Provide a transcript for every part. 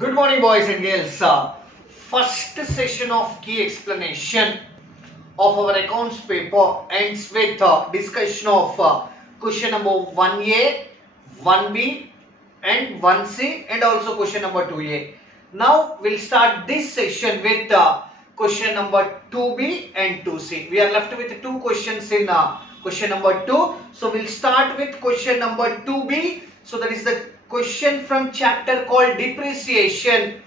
Good morning, boys and girls. First session of key explanation of our accounts paper ends with discussion of question number 1A, 1B and 1C and also question number 2A. Now we'll start this session with question number 2B and 2C. We are left with two questions in question number 2. So we'll start with question number 2B. So that is the question from chapter called depreciation.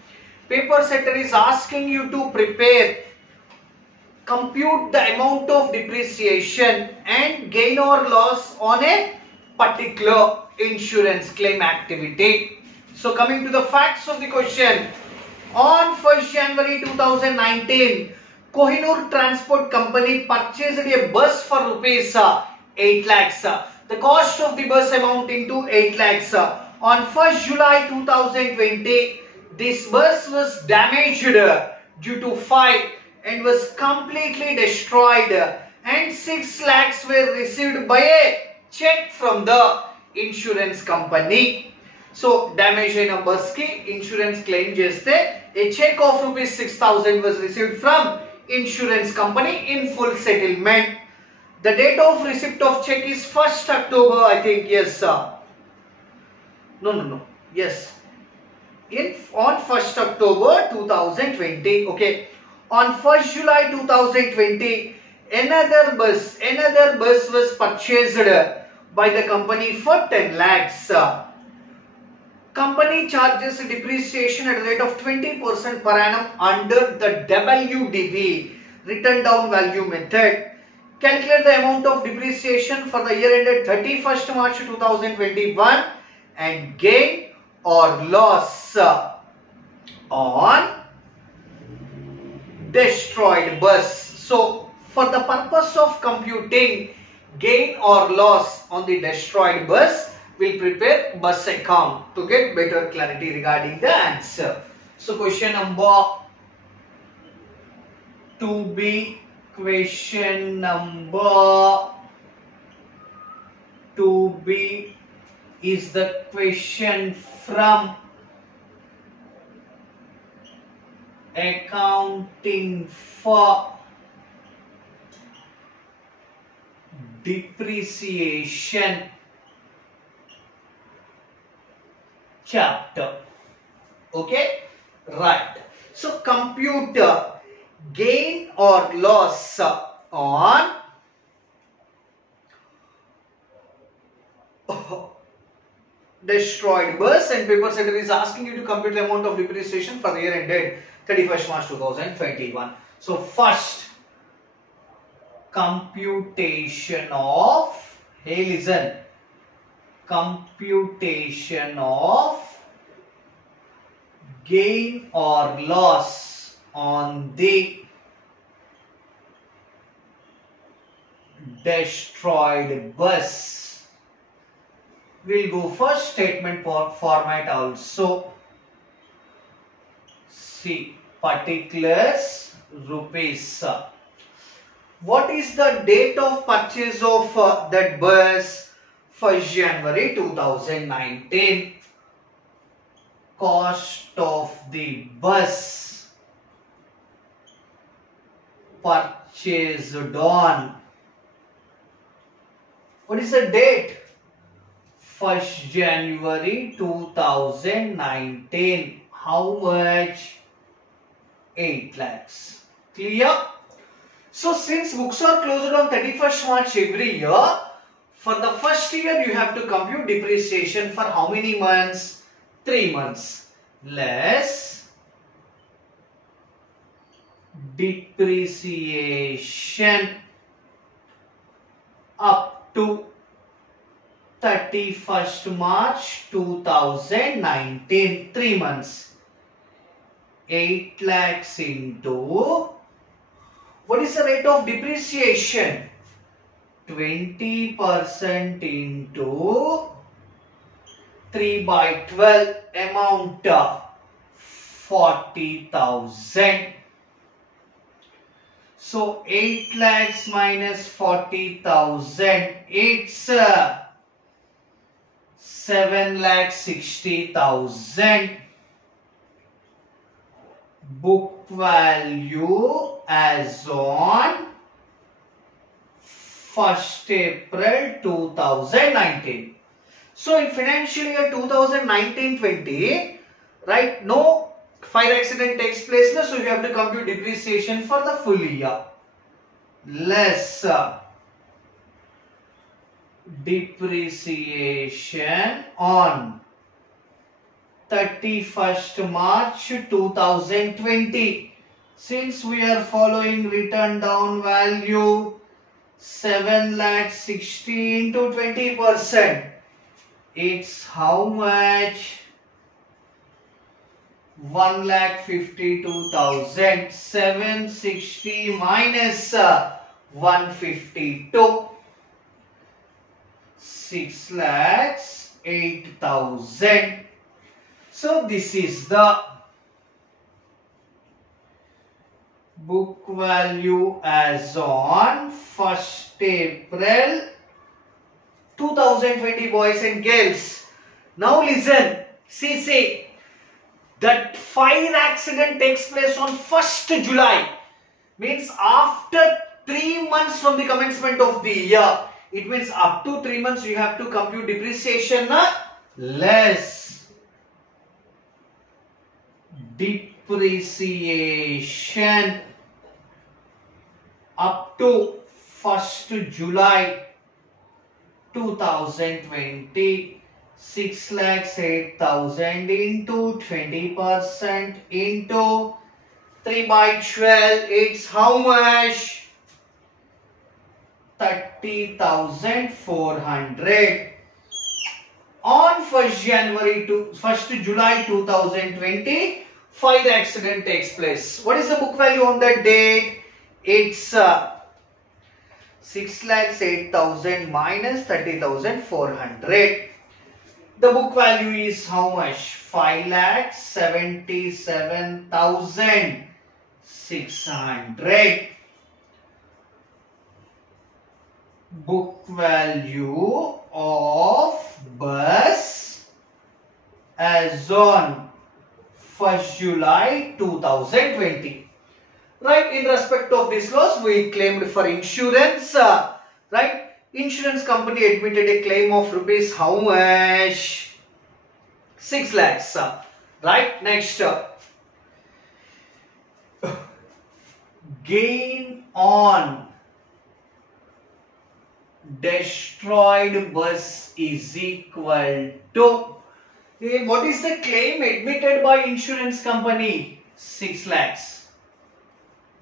Paper setter is asking you to compute the amount of depreciation and gain or loss on a particular insurance claim activity. So coming to the facts of the question, on 1st January 2019, Kohinoor Transport Company purchased a bus for rupees 8 lakhs. The cost of the bus amounting to 8 lakhs. On 1st July 2020, this bus was damaged due to fire and was completely destroyed, and 6 lakhs were received by a check from the insurance company. So damage in a bus ki insurance claim jeste a check of rupees 6,000 was received from insurance company in full settlement. The date of receipt of check is 1st October, I think. Yes. Yes. On 1st October 2020. Okay. On 1st July 2020, another bus was purchased by the company for 10 lakhs. Company charges depreciation at a rate of 20% per annum under the WDV, written down value method. Calculate the amount of depreciation for the year ended 31st March 2021 and gain or loss on destroyed bus. So for the purpose of computing gain or loss on the destroyed bus, we'll prepare bus account to get better clarity regarding the answer. So question number 2B. Question number 2B is the question from accounting for depreciation chapter. Okay, right. So compute gain or loss on destroyed bus, and paper setter is asking you to compute the amount of depreciation for the year ended 31st March 2021. So first computation of, hey listen, computation of gain or loss on the destroyed bus. We'll go for statement format also. See, particulars rupees. What is the date of purchase of that bus? 1st January 2019. Cost of the bus purchased on, what is the date? 1st January 2019. How much? 8 lakhs. Clear? So since books are closed on 31st March every year, for the first year you have to compute depreciation for how many months? 3 months. Less depreciation up to 31st March 2019, 3 months. 8 lakhs into, what is the rate of depreciation? 20% into 3/12, amount 40,000. So 8 lakhs minus 40,000, it's 7,60,000. book value as on 1st April 2019. So in financial year 2019-20, right, no fire accident takes place, so you have to compute depreciation for the full year. Less depreciation on 31st March 2020. Since we are following written down value 7,60,000 into 20%, it's how much? 1,52,000. 760 minus 152. 6,08,000. So this is the book value as on 1st April 2020, boys and girls. Now listen, see that fire accident takes place on 1st July, means after 3 months from the commencement of the year. It means up to 3 months you have to compute depreciation less depreciation up to 1st July 2020. 6,08,000 into 20% into 3 by 12. It's how much? 30,400. On 1st July 2020, fire accident takes place. What is the book value on that date? It's 6,08,000 minus 30,400. The book value is how much? 5,77,600. Book value of bus as on 1st July 2020. Right, in respect of this loss, we claimed for insurance, right? Insurance company admitted a claim of rupees how much? 6 lakhs. Right, next. Gain on destroyed bus is equal to, what is the claim admitted by insurance company? 6 lakhs.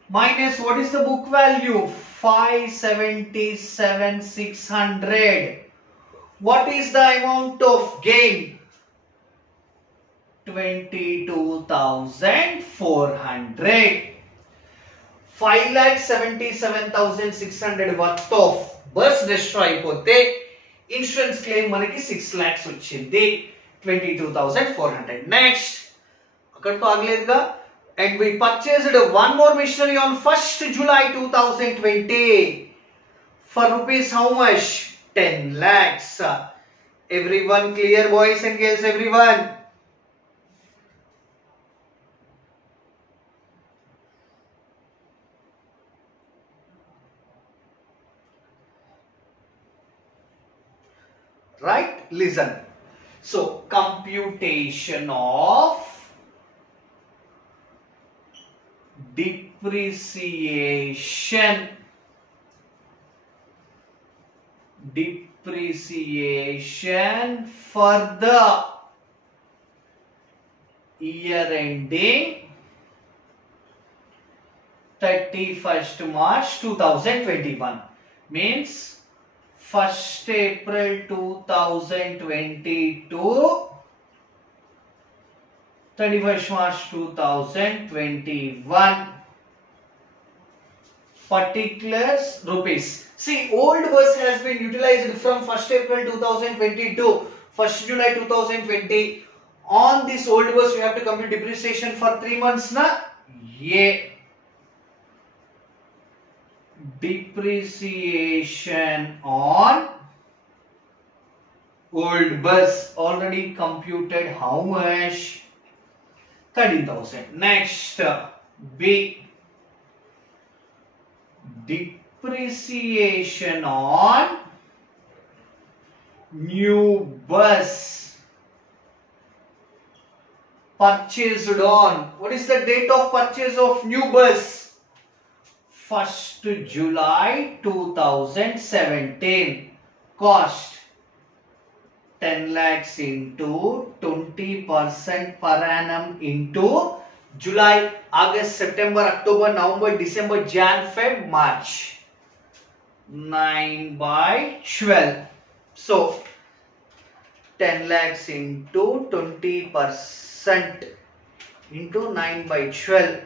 Minus what is the book value? 577,600. What is the amount of gain? 22,400. 5,77,600 worth of bus destroy అయిపోతే insurance claim మనకి 6 lakhs వచ్చింది. 22,400. Next అక్కడతో ఆగలేదుగా. And we purchased one more machinery on 1st July 2020 for rupees how much? 10 lakhs. Everyone clear, boys and girls? Everyone? Right? Listen. So, computation of depreciation for the year ending 31st March 2021 means 1st April 2022 31st March 2021. Particulars rupees. See, old bus has been utilized from 1st April 2022, 1st July 2020. On this old bus, you have to compute depreciation for 3 months, na? Yeah. Depreciation on old bus already computed how much? 13,000. Next, B. Depreciation on new bus purchased on. What is the date of purchase of new bus? 1st July 2017. Cost 10 lakhs into 20% per annum into July, August, September, October, November, December, Jan, Feb, March. 9 by 12. So 10 lakhs into 20% into 9 by 12.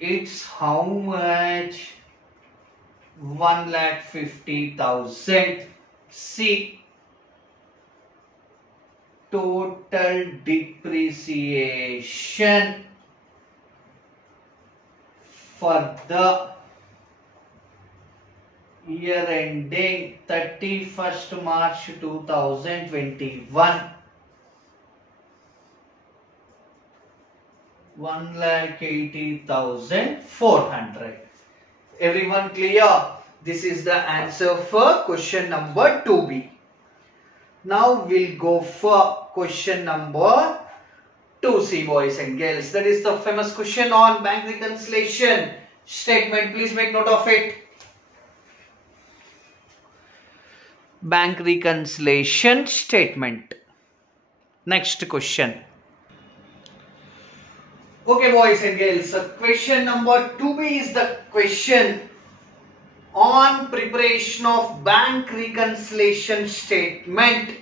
It's how much? 1,50,000. C. Total depreciation for the year ending 31st March 2021. 1,80,400. Everyone clear? This is the answer for question number 2B. Now we'll go for question number 2C, boys and girls. That is the famous question on bank reconciliation statement. Please make note of it. Bank reconciliation statement. Next question. Okay, boys and girls. So question number 2B is the question on preparation of bank reconciliation statement,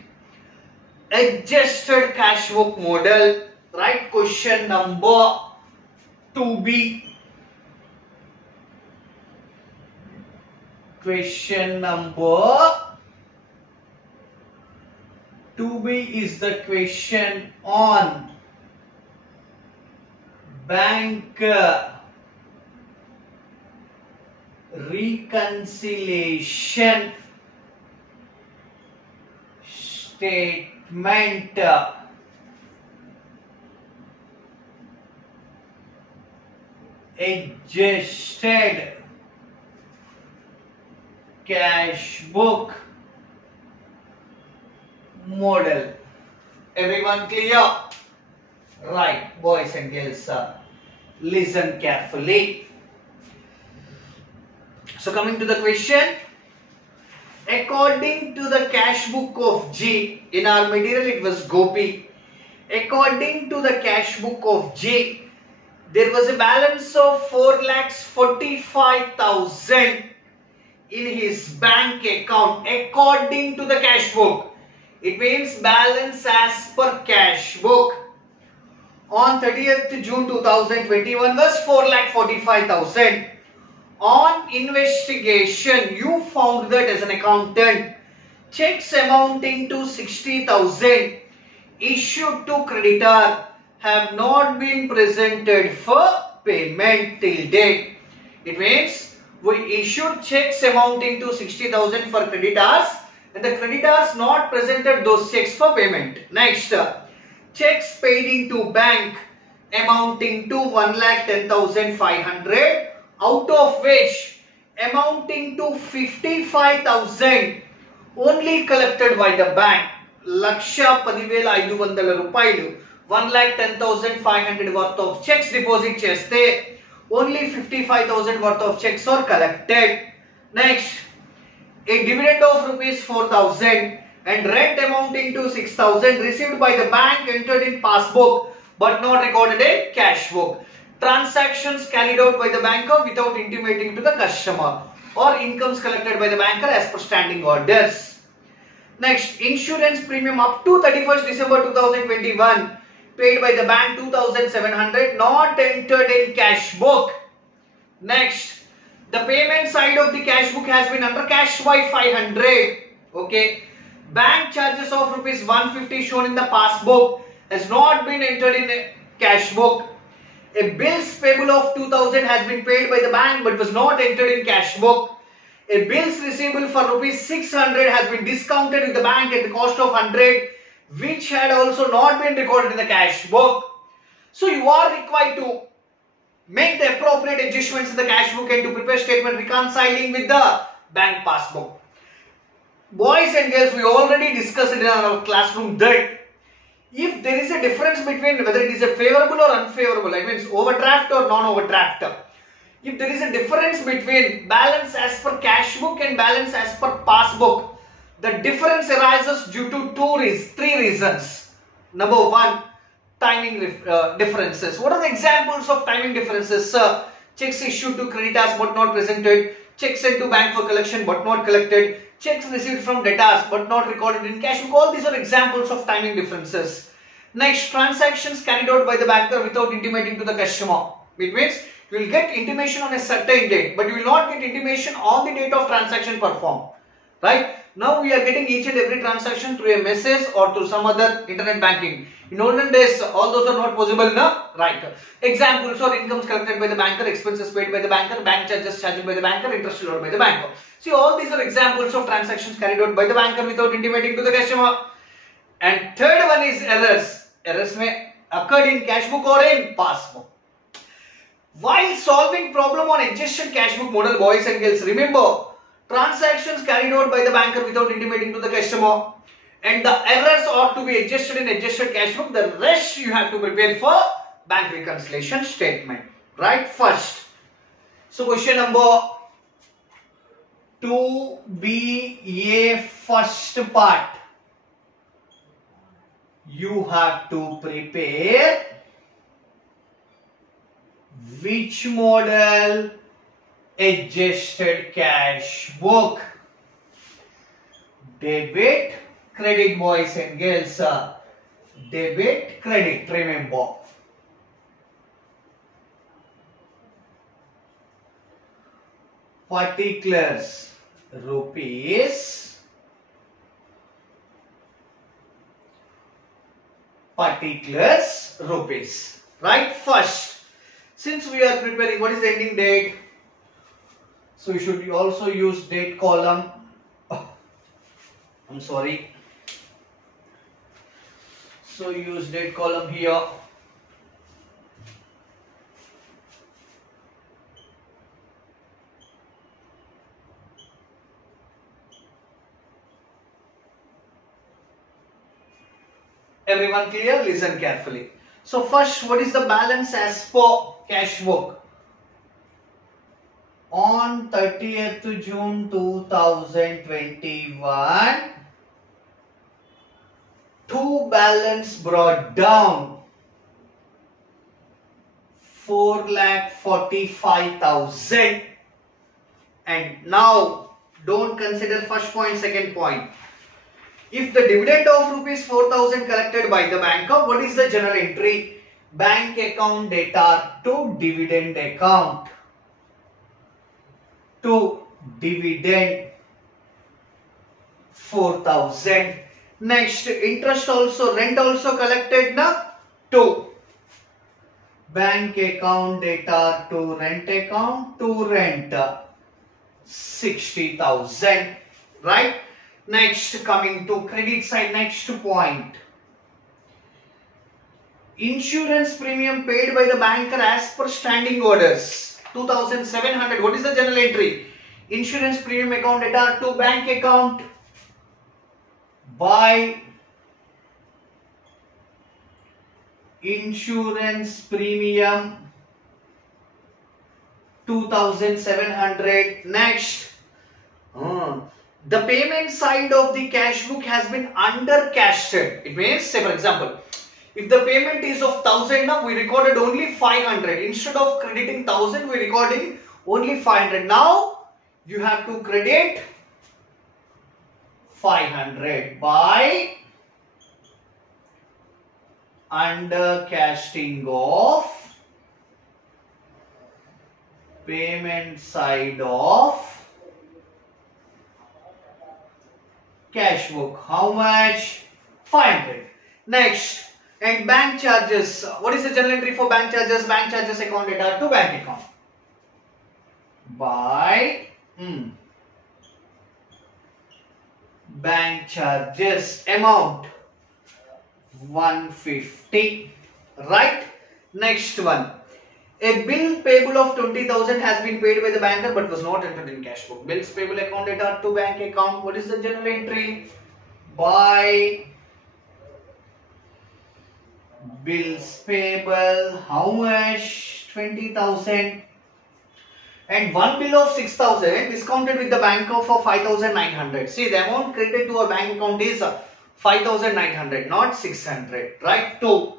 adjusted cash book model. Right, question number 2B. Question number 2B is the question on bank reconciliation statement, adjusted cash book model. Everyone clear? Right, boys and girls, listen carefully. So coming to the question, according to the cash book of G, in our material it was Gopi. According to the cash book of G, there was a balance of 4,45,000 in his bank account. According to the cash book, it means balance as per cash book on 30th June 2021 was 4,45,000. On investigation, you found that as an accountant, checks amounting to 60,000 issued to creditor have not been presented for payment till date. It means we issued checks amounting to 60,000 for creditors and the creditors not presented those checks for payment. Next, checks paid into bank amounting to 1,10,500, out of which amounting to 55,000 only collected by the bank. Laksha 10,500 రూపాయలు 1,10,500 worth of checks deposit cheste, only 55,000 worth of checks are collected. Next, a dividend of rupees 4,000 and rent amounting to 6,000 received by the bank entered in passbook but not recorded in cash book. Transactions carried out by the banker without intimating to the customer, or incomes collected by the banker as per standing orders. Next, insurance premium up to 31st December 2021 paid by the bank 2,700 not entered in cash book. Next, the payment side of the cash book has been under cash by 500. Okay, bank charges of rupees 150 shown in the passbook has not been entered in a cash book. A bills payable of 2,000 has been paid by the bank but was not entered in cash book. A bills receivable for rupees 600 has been discounted with the bank at the cost of 100, which had also not been recorded in the cash book. So you you are required to make the appropriate adjustments in the cash book and to prepare statement reconciling with the bank passbook. Boys and girls, we already discussed in our classroom that if there is a difference between whether it is a favorable or unfavorable, that means overdraft or non-overdraft. If there is a difference between balance as per cash book and balance as per passbook, the difference arises due to three reasons. Number one, timing differences. What are the examples of timing differences? Checks issued to creditors but not presented, checks sent to bank for collection but not collected, checks received from debtors but not recorded in cash book. All these are examples of timing differences. Next, transactions carried out by the banker without intimating to the customer. It means you will get intimation on a certain date, but you will not get intimation on the date of transaction performed. Right? Now we are getting each and every transaction through a message or through some other internet banking. In olden days, all those are not possible, no? Right. Examples are incomes collected by the banker, expenses paid by the banker, bank charges charged by the banker, interest allowed by the banker. See, all these are examples of transactions carried out by the banker without intimating to the customer. And third one is errors. Errors may occur in cash book or in passbook. While solving problem on adjusted cash book model, boys and girls, remember transactions carried out by the banker without intimating to the customer and the errors are to be adjusted in adjusted cash book. The rest you have to prepare for bank reconciliation statement. Right? First. So question number 2B, first part. You have to prepare which model? Adjusted cash book. Debit, credit, boys and girls. Debit, credit, remember. Particulars, rupees. Particulars, rupees. Right? First, since we are preparing, what is the ending date? So you should also use date column. I'm sorry. So use date column here. Everyone clear? Listen carefully. So first, what is the balance as per cash book? On 30th June 2021, to balance brought down 4,45,000. And now don't consider first point, second point. If the dividend of rupees 4,000 collected by the banker, what is the journal entry? Bank account data to dividend account. To dividend 4,000. Next, interest also, rent also collected na, to bank account data to rent account to rent 60,000. Right? Next, coming to credit side, next point. Insurance premium paid by the banker as per standing orders. 2,700. What is the journal entry? Insurance premium account data to bank account by insurance premium 2,700. Next, the payment side of the cash book has been undercashed. It means, say for example, if the payment is of 1,000, now we recorded only 500. Instead of crediting 1,000, we recording only 500. Now you have to credit 500 by undercasting of payment side of cash book. How much? 500. Next. And bank charges. What is the journal entry for bank charges? Bank charges account data to bank account. By bank charges amount 150. Right? Next one. A bill payable of 20,000 has been paid by the banker but was not entered in cash book. Bills payable account data to bank account. What is the journal entry? By bills payable, how much? 20,000. And one bill of 6,000 discounted with the banker for 5,900. See, the amount credited to our bank account is 5,900, not 600. Right? 2.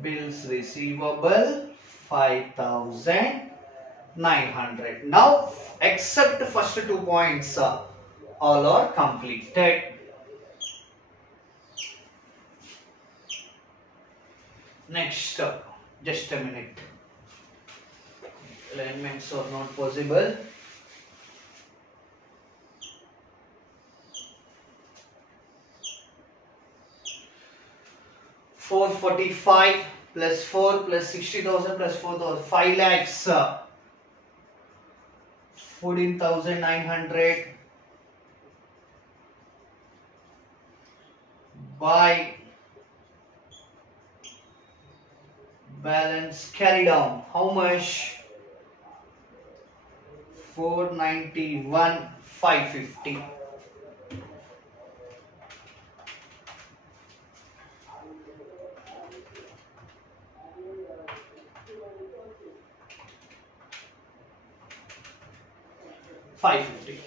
Bills receivable 5,900. Now, except the first 2 points, all are completed. Next, just a minute. Alignments are not possible. $445 plus 4 plus 60,000 plus 4,000, 5 lakhs, 14,900 by balance carry down. How much? 491,550.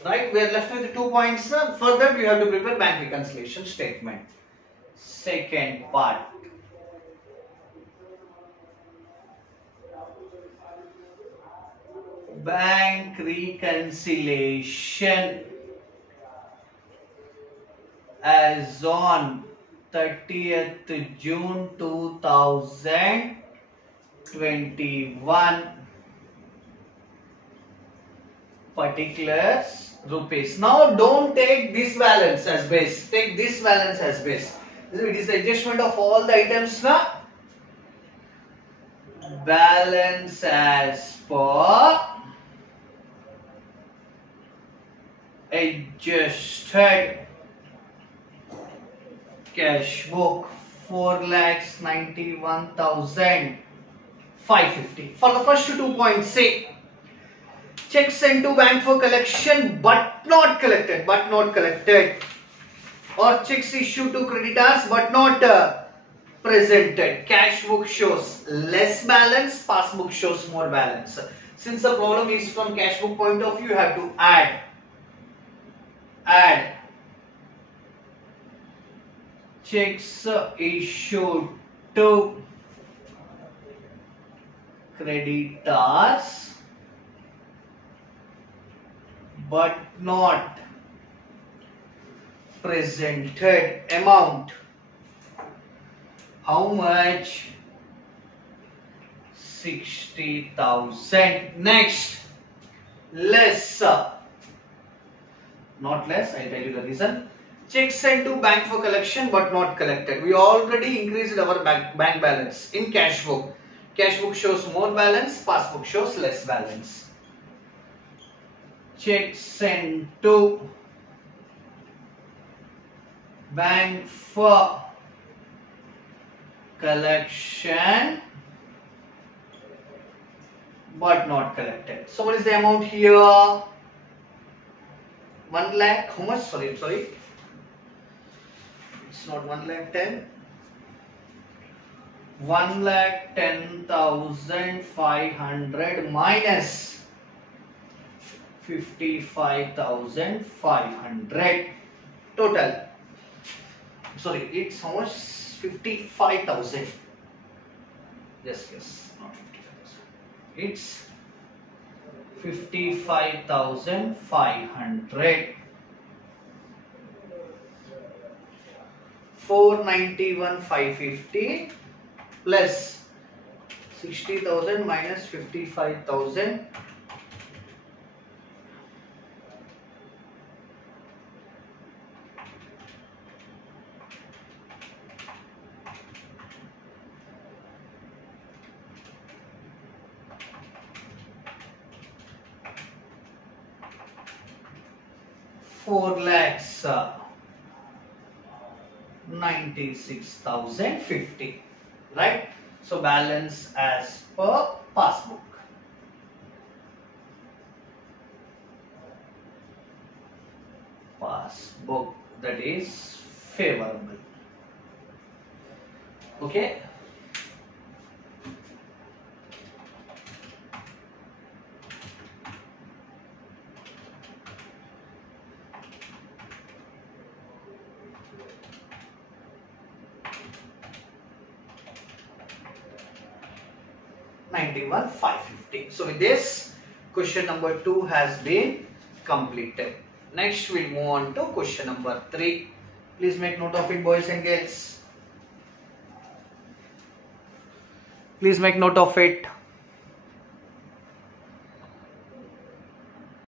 Right? We are left with 2 points. For that, we have to prepare bank reconciliation statement. Second part. Bank reconciliation as on 30th June 2021. Particulars rupees. Now don't take this balance as base. Take this balance as base. It is the adjustment of all the items now. Balance as per adjusted cash book 4,91,550. For the first 2 points, say checks sent to bank for collection but not collected, or checks issued to creditors but not presented. Cash book shows less balance, passbook shows more balance. Since the problem is from cash book point of view, you have to add checks issued to creditors but not presented. Amount. How much? 60,000. Next, less. Not less, I tell you the reason. Checks sent to bank for collection but not collected. We already increased our bank balance in cash book. Cash book shows more balance, passbook shows less balance. Checks sent to bank for collection but not collected. So what is the amount here? 1 lakh. How much? Sorry. It's not 1,10,000. 1,10,500 minus 55,500 total. Sorry, it's how much? 55,000. Yes, not 55,000. It's 55,500. 491,550 plus 60,000 minus 55,000. 96,050. Right? So balance as per passbook. Passbook, that is favorable. Okay. $91,550. So with this, question number 2 has been completed. Next we'll move on to question number 3. Please make note of it, boys and girls. Please make note of it.